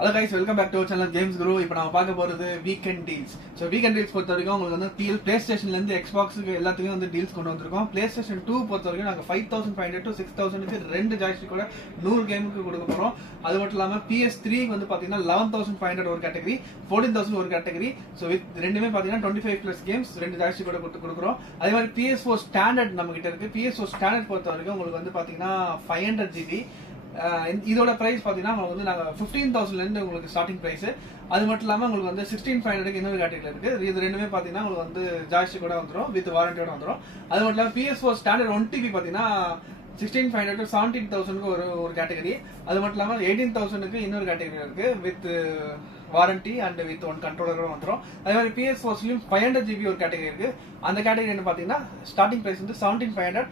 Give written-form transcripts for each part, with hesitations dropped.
Hello guys, welcome back to our channel Games Guru. இப்போ நாம பார்க்க போறது weekend deals. So weekend deals பொறுத்த வரைக்கும் உங்களுக்கு வந்து பிளே ஸ்டேஷன்ல இருந்து எக்ஸ்பாக்ஸுக்கு எல்லாத்துக்கும் வந்து டீல்ஸ் கொண்டு வந்திருக்கோம். பிளே ஸ்டேஷன் 2 பொறுத்த வரைக்கும் நாங்கள் 5500 to 6000க்கு ரெண்டு ஜாய்ஸ்டிக்கோட 100 கேமுக்கு கொடுக்க போறோம். அது மட்டும் இல்லாமல் PS3 வந்து பாத்தீங்கன்னா 11500 ஒரு கேட்டகரி, 14000 ஒரு கேட்டகரி. ஸோ ரெண்டுமே பாத்தீங்கன்னா 25+ கேம்ஸ் ரெண்டு ஜாய்ஸ்டிக்கோட கொடுக்குறோம். அதே மாதிரி PS4 ஸ்டாண்டர்ட் நம்ம கிட்ட இருக்கு. PS4 ஸ்டாண்டர்ட் பொறுத்த வரைக்கும் உங்களுக்கு வந்து பாத்தீங்கன்னா 500 GB. இதோட பிரைஸ் பாத்தீங்கன்னா உங்களுக்கு வந்து நாங்கள் 15000ல இருந்து உங்களுக்கு ஸ்டார்டிங் பிரைஸ். அது மட்டும் இல்லாமல் உங்களுக்கு வந்து 16500க்கு இன்னொரு கேட்டகரி இருக்கு. இது ரெண்டுமே பாத்தீங்கன்னா உங்களுக்கு வந்து ஜாய்ஸ்டிக்கோட வந்துடும், வித் வாரண்டியோட வந்துடும். அது மட்டும் இல்லாமல் PS4 ஸ்டாண்டர்ட் 1TB பாத்தீங்கன்னா 16500 to 17000க்கு ஒரு கேட்டகரி. அது மட்டும் இல்லாமல் 18000க்கு இன்னொரு கேட்டகரி இருக்கு, with warranty and with one கண்ட்ரோலரோட வந்துடும். அதே மாதிரி PS4ஸ்லயும் 500 GB ஒரு கேட்டகரி இருக்கு. அந்த கேட்டகரி என்ன பாத்தீங்கன்னா ஸ்டார்டிங் பிரைஸ் வந்து 17500.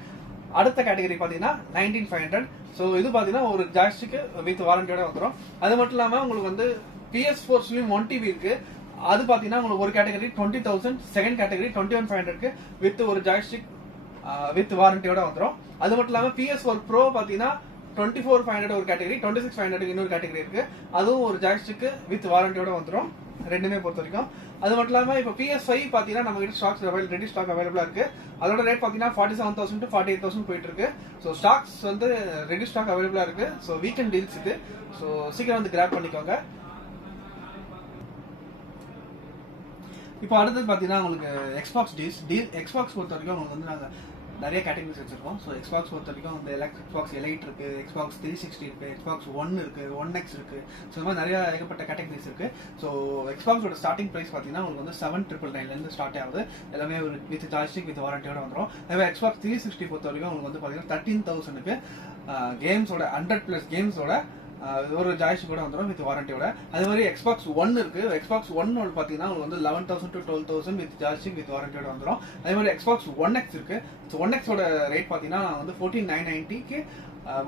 அடுத்த கேட்டகரி பாத்தீங்கன்னா 19500. ஸோ இது பாத்தீங்கன்னா ஒரு ஜாய்ஸ்டிக் வித் வாரண்டியோட வந்துடும். அது மட்டும் இல்லாம உங்களுக்கு வந்து PS4ஸ்லயும் 1TB இருக்கு. அது பாத்தீங்கன்னா உங்களுக்கு ஒரு கேட்டகரி 20000, செகண்ட் கேட்டகரி 21500க்கு வித் ஒரு ஜாய்ஸ்டிக் வித் வாரண்டியோட வந்துடும். அது மட்டும் இல்லாம PS4 Pro பாத்தீங்கன்னா 24500 ஒரு கேட்டகரி, 26500க்கு இன்னொரு கேட்டகரி இருக்கு. அதுவும் ஒரு ஜாய்ஸ்டிக் வித் வாரண்டியோட வந்துடும் ரெண்டுமே பொறுத்த வரைக்கும். அது மட்டும் இல்லாம இப்போ PS5 பாத்தீங்கன்னா நம்ம கிட்ட ஸ்டாக்ஸ் ரெடி ஸ்டாக் அவைலபிளா இருக்கு. அதோட ரேட் பாத்தீங்கன்னா 47000 to 48000 போயிட்டு இருக்கு. ஸோ ஸ்டாக்ஸ் வந்து ரெடி ஸ்டாக் அவைலபிளா இருக்கு. ஸோ வீக்கெண்ட் டீல்ஸ் இது. ஸோ சீக்கிரம் வந்து கிராப் பண்ணிக்கோங்க. இப்போ அடுத்தது பாத்தீங்கன்னா உங்களுக்கு எக்ஸ்பாக்ஸ் எக்ஸ்பாக்ஸ் பொறுத்த வரைக்கும் உங்களுக்கு வந்து நாங்க நிறைய கேட்டகரிஸ் வச்சிருக்கோம். ஸோ எக்ஸ்பாக்ஸ் பொறுத்த வரைக்கும் வந்து எக்ஸ்பாக்ஸ் எலைட் இருக்கு, எக்ஸ்பாக்ஸ் 360 இருக்கு, எக்ஸ்பாக்ஸ் 1 இருக்கு, 1X இருக்கு. ஸோ இந்த மாதிரி நிறைய ஏகப்பட்ட கேட்டகரிஸ் இருக்கு. ஸோ எக்ஸ்பாக்ஸோட ஸ்டார்டிங் பிரைஸ் பார்த்தீங்கன்னா உங்களுக்கு வந்து 7,999 ஸ்டார்ட் ஆகுது. எல்லாமே வித் ஜாய்ஸ்டிக் வித் வாரண்டியோட வந்துடும். அதே எக்ஸ்பாக்ஸ் 360 பொறுத்த வரைக்கும் உங்களுக்கு வந்து பார்த்தீங்கன்னா 13,000க்கு கேம்ஸோட 100+ கேம்ஸோட ஒரு ஜாய்ஸ்டிக் கூட வந்துடும் வித் வாரண்டியோட. அதே மாதிரி எக்ஸ்பாக்ஸ் 1 இருக்கு. எக்ஸ்பாக்ஸ் 1 பாத்தீங்கன்னா உங்களுக்கு வந்து 11,000 to 12,000 வித் ஜாய்ஸ்டிக் வித் வாரண்டியோட வந்துடும். அதே மாதிரி எக்ஸ்பாக்ஸ் 1X இருக்கு. ஸோ 1Xோட ரேட் பாத்தீங்கன்னா வந்து 14990க்கு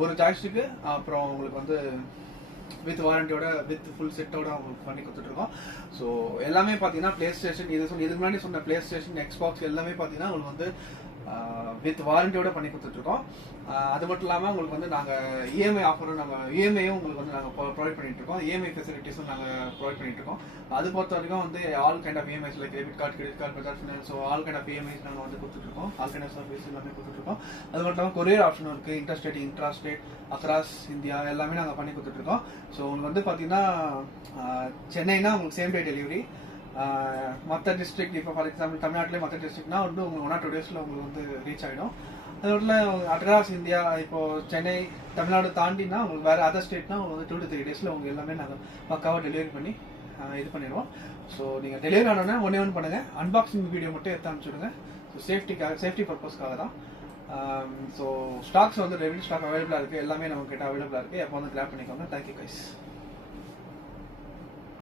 ஒரு ஜாய்ஸ்டிக், அப்புறம் உங்களுக்கு வந்து வித் வாரண்டியோட வித் ஃபுல் செட்டோட உங்களுக்கு பண்ணி கொடுத்துட்டு இருக்கோம். ஸோ எல்லாமே பாத்தீங்கன்னா பிளே ஸ்டேஷன் இதுக்கு முன்னாடி சொன்ன பிளே ஸ்டேஷன் எக்ஸ்பாக்ஸ் எல்லாமே பாத்தீங்கன்னா உங்களுக்கு வந்து வித் வாரண்டியோட பண்ணி கொடுத்துட்டு இருக்கோம். அது மட்டும் இல்லாம உங்களுக்கு வந்து நாங்க இஎம்ஐ ஆஃபரும் இஎம்ஐயும் உங்களுக்கு வந்து நாங்க ப்ரொவைட் பண்ணிட்டு இருக்கோம். இஎம்ஐ ஃபெசிலிட்டிஸும் நாங்க ப்ரொவைட் பண்ணிட்டு இருக்கோம். அது பொறுத்த வரைக்கும் வந்து all kind of EMIs like debit card, credit card, Bajaj finance, so all kind of EMIs நாங்க வந்து கொடுத்துட்டு இருக்கோம். ஆல் கைண்ட் ஆஃப் சர்வீஸ் எல்லாமே கொடுத்துட்டு இருக்கோம். அது மட்டும் இல்லாமல் கொரியர் ஆப்ஷனும் இருக்கு. இன்ட்ராஸ்டேட் அக்ராஸ் இந்தியா எல்லாமே நாங்க பண்ணி கொடுத்துட்டு இருக்கோம். ஸோ உங்களுக்கு வந்து பாத்தீங்கன்னா சென்னைனா உங்களுக்கு சேம் டே டெலிவரி. மற்ற டிஸ்ட்ரிக்ட் இப்போ ஃபார் எக்ஸாம்பிள் தமிழ்நாட்டிலே மற்ற டிஸ்ட்ரிக்ட்னா வந்து உங்களுக்கு 1 or 2 daysல உங்களுக்கு வந்து ரீச் ஆகிடும். அதோட அக்ராஸ் இந்தியா இப்போ சென்னை தமிழ்நாடு தாண்டினா உங்களுக்கு வேற அதர் ஸ்டேட்னா உங்களுக்கு வந்து 2 to 3 daysல உங்களுக்கு எல்லாமே நாங்கள் பக்காவாக டெலிவரி பண்ணி இது பண்ணிடுவோம். ஸோ நீங்கள் டெலிவரி ஆனோன்னா ஒன்று பண்ணுங்க, அன்பாக்சிங் வீடியோ மட்டும் எடுத்து அனுப்பிச்சுடுங்க. ஸோ சேஃப்டி பர்பஸ்க்காக தான். ஸோ ஸ்டாக்ஸ் வந்து ரெவென்யூ ஸ்டாக் அவைலபிளாக இருக்குது. எல்லாமே நம்ம கிட்ட அவைலபிளாக இருக்குது. எப்போ வந்து கிராப் பண்ணிக்கோங்க. Thank you guys.